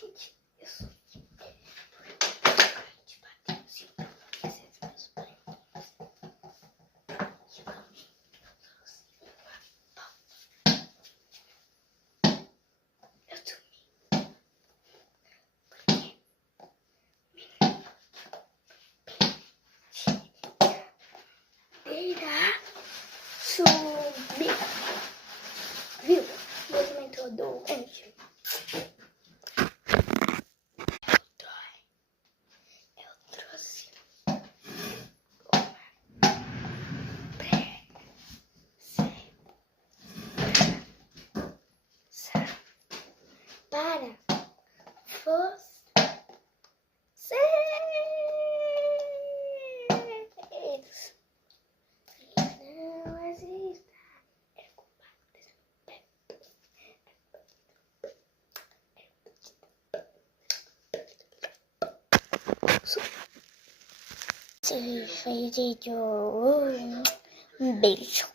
Gente, eu sou a gente bateu assim pra fazer os meus pães. E pra mim, eu trouxe uma pauta. Eu dormi. Porque menina subir. Viu? Movimento do anjo. Eu trouxe uma para vocês. Não exista. É culpado desse pé. Esse vídeo. Um beijo.